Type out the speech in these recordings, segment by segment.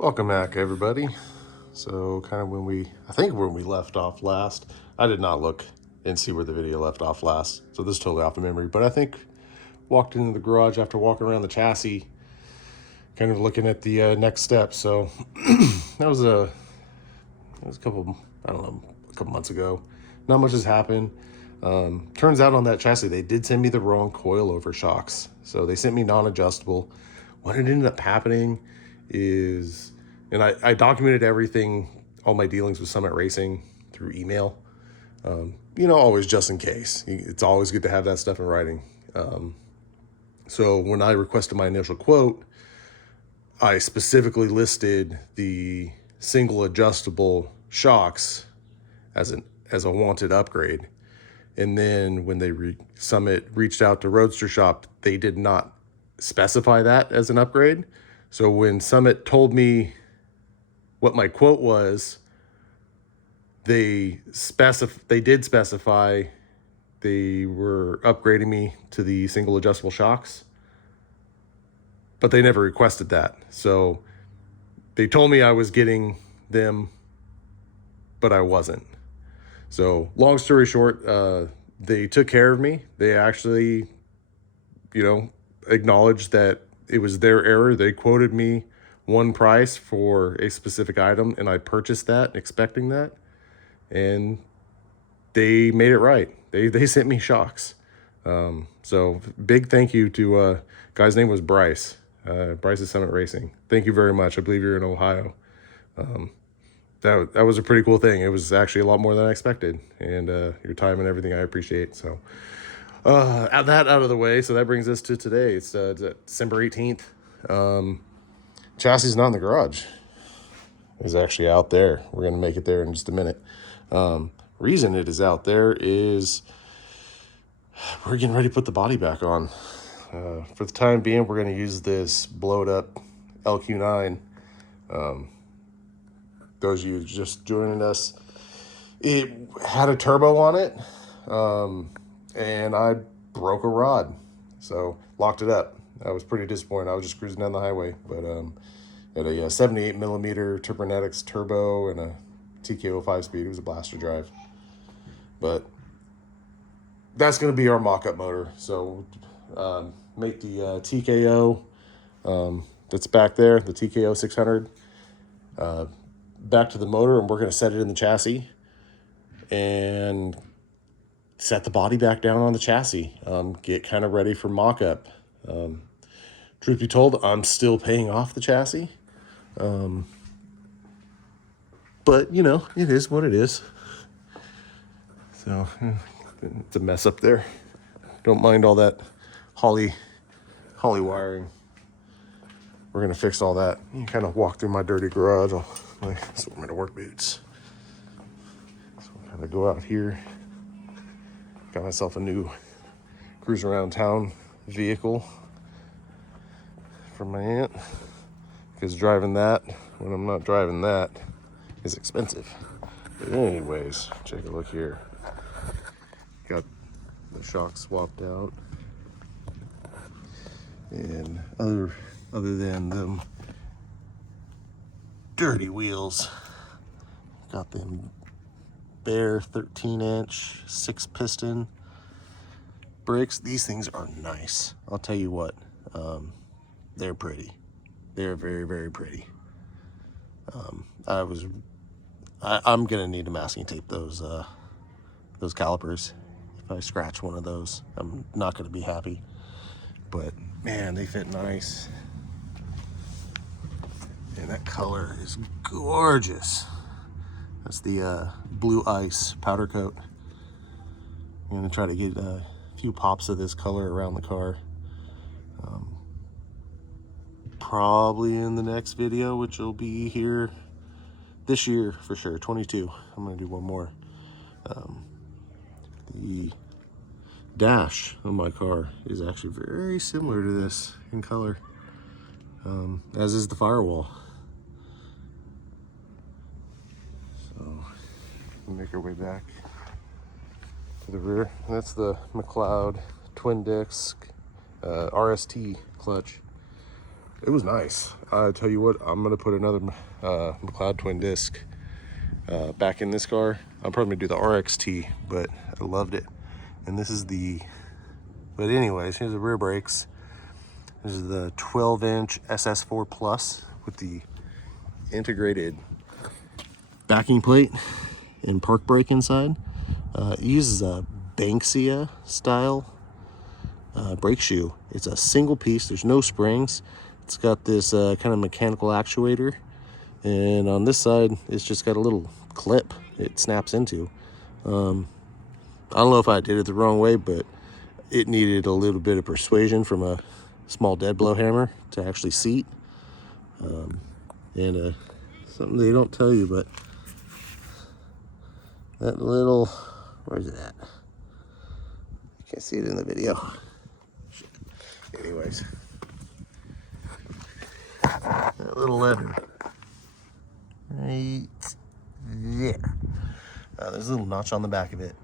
Welcome back, everybody. So kind of when we left off last, I did not look and see where the video left off last. So this is totally off the memory, but I think walked into the garage after walking around the chassis, kind of looking at the next step. So that was a couple, I don't know, a couple months ago. Not much has happened. Turns out on that chassis, they did send me the wrong coilover shocks. So they sent me non-adjustable. What had ended up happening is, and I documented everything, all my dealings with Summit Racing through email. Always just in case. It's always good to have that stuff in writing. So when I requested my initial quote, I specifically listed the single adjustable shocks as a wanted upgrade. And then when Summit reached out to Roadster Shop, they did not specify that as an upgrade. So when Summit told me what my quote was, they did specify they were upgrading me to the single adjustable shocks, but they never requested that. So they told me I was getting them, but I wasn't. So long story short, they took care of me. They actually, acknowledged that it was their error. They quoted me one price for a specific item, and I purchased that expecting that, and they made it right. They sent me shocks. So big thank you to guy's name was Bryce. Bryce is Summit Racing. Thank you very much. I believe you're in Ohio. That was a pretty cool thing. It was actually a lot more than I expected, and your time and everything I appreciate. So out of the way, so that brings us to today. It's December 18th. Chassis is not in the garage. It's actually out there. We're going to make it there in just a minute. Reason it is out there is we're getting ready to put the body back on. For the time being, we're going to use this blowed up LQ9. Those of you just joining us, it had a turbo on it, and I broke a rod, so locked it up. I was pretty disappointed. I was just cruising down the highway, but at a 78 millimeter Turbonetics turbo and a TKO 5-speed, it was a blaster drive. But that's going to be our mock-up motor. So make the TKO that's back there, the TKO 600, back to the motor, and we're going to set it in the chassis and set the body back down on the chassis. Get kind of ready for mock-up. Truth be told, I'm still paying off the chassis. But, it is what it is. So, it's a mess up there. Don't mind all that holly wiring. We're going to fix all that. You can kind of walk through my dirty garage. My assortment of work boots. So I'm going to go out here. Got myself a new cruise around town vehicle from my aunt, because driving that when I'm not driving that is expensive. But anyways, take a look here. Got the shock swapped out, and other than them dirty wheels, got them Baer 13-inch 6-piston brakes. These things are nice. I'll tell you what, they're pretty. They're very, very pretty. I'm gonna need to masking tape those calipers. If I scratch one of those, I'm not gonna be happy. But man, they fit nice. And that color is gorgeous. That's the blue ice powder coat. I'm gonna try to get a few pops of this color around the car. Probably in the next video, which will be here this year for sure, 22. I'm gonna do one more. The dash on my car is actually very similar to this in color, as is the firewall. So we'll make our way back to the rear. That's the McLeod twin disc RST clutch. it was nice. I tell you what, I'm gonna put another McLeod twin disc back in this car. I'm probably gonna do the RXT, but I loved it. And this is the, but anyways, here's the rear brakes. This is the 12-inch SS4 Plus with the integrated backing plate and park brake inside. It uses a Banksia style brake shoe. It's a single piece, there's no springs. It's got this kind of mechanical actuator, and on this side it's just got a little clip it snaps into. I don't know if I did it the wrong way, but it needed a little bit of persuasion from a small dead blow hammer to actually seat. And something they don't tell you, but that little, where's it at? You can't see it in the video. Anyways, that little lever right there. There's a little notch on the back of it.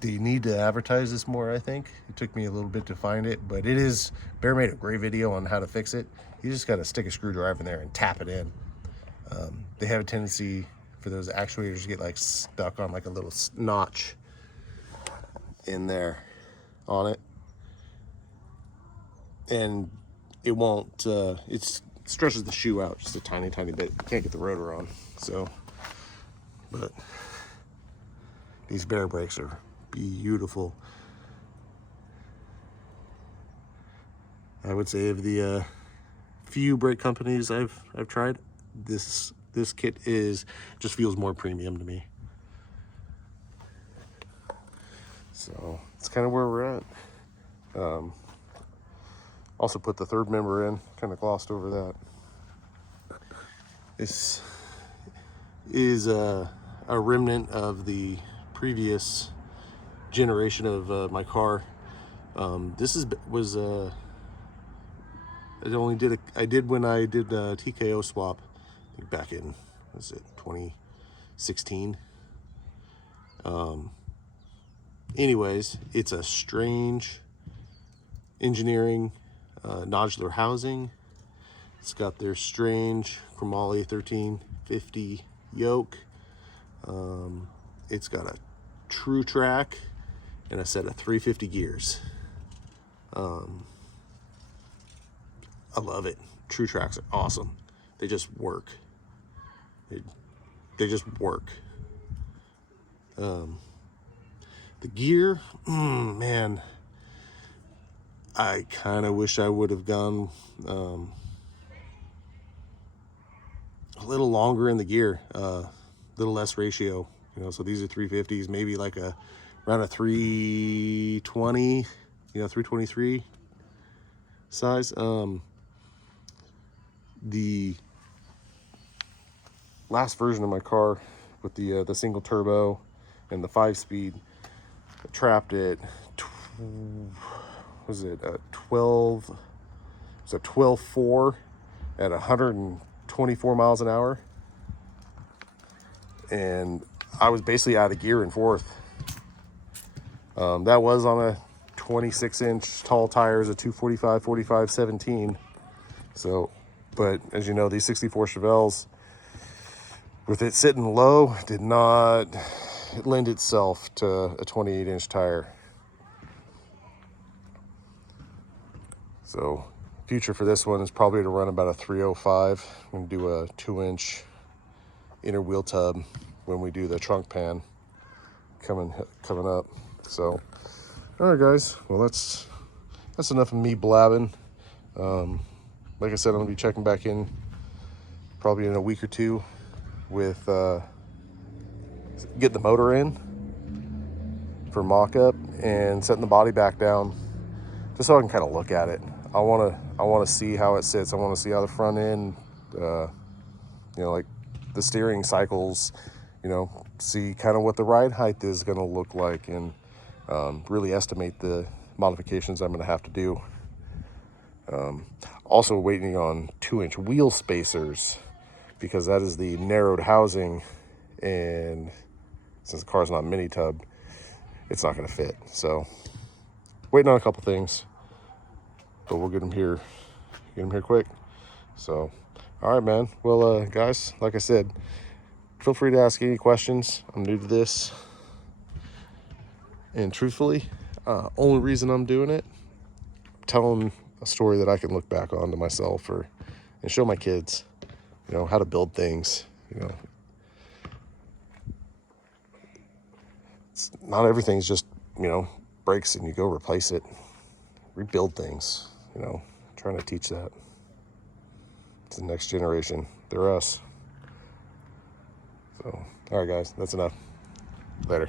Do you need to advertise this more? I think it took me a little bit to find it, but it is, Baer made a great video on how to fix it. You just got to stick a screwdriver in there and tap it in. They have a tendency for those actuators to get like stuck on like a little notch in there on it, and it won't it stretches the shoe out just a tiny bit. You can't get the rotor on. So, but these Baer brakes are beautiful. I would say of the few brake companies I've tried, this kit just feels more premium to me. So it's kind of where we're at. Also put the third member in, kind of glossed over that. This is a remnant of the previous generation of my car. This was I did when I did a TKO swap, I think back in, was it 2016? Anyways, it's a strange engineering, nodular housing. It's got their strange chromoly 1350 yoke. It's got a true track and a set of 350 gears. I love it. True tracks are awesome. They just work. They just work. The gear, man, I kind of wish I would have gone a little longer in the gear, little less ratio, you know. So these are 350s, maybe like around a 320, 323 size. The last version of my car with the single turbo and the 5-speed trapped it, was it a 12? It was a 12.4 at 124 miles an hour, and I was basically out of gear in fourth. That was on a 26-inch tall tires, a 245 45 17. So, but as you know, these 64 Chevelles, with it sitting low, did not lend itself to a 28-inch tire. So future for this one is probably to run about a 305. I'm gonna do a 2-inch inner wheel tub when we do the trunk pan coming up. So, all right, guys. Well, that's enough of me blabbing. Like I said, I'm gonna be checking back in probably in a week or two with getting the motor in for mock-up and setting the body back down, just so I can kind of look at it. I want to see how it sits. I want to see how the front end, like the steering cycles, see kind of what the ride height is going to look like, and really estimate the modifications I'm going to have to do. Also waiting on 2-inch wheel spacers, because that is the narrowed housing, and since the car's not mini tub, it's not going to fit. So waiting on a couple things, but we'll get them here get them here quick. So, all right, man. Well, guys, like I said, feel free to ask any questions. I'm new to this. And truthfully, only reason I'm doing it, telling a story that I can look back on to myself and show my kids, how to build things. Not everything's just, breaks and you go replace it. Rebuild things, trying to teach that to the next generation. They're us. So, all right, guys, that's enough. Later.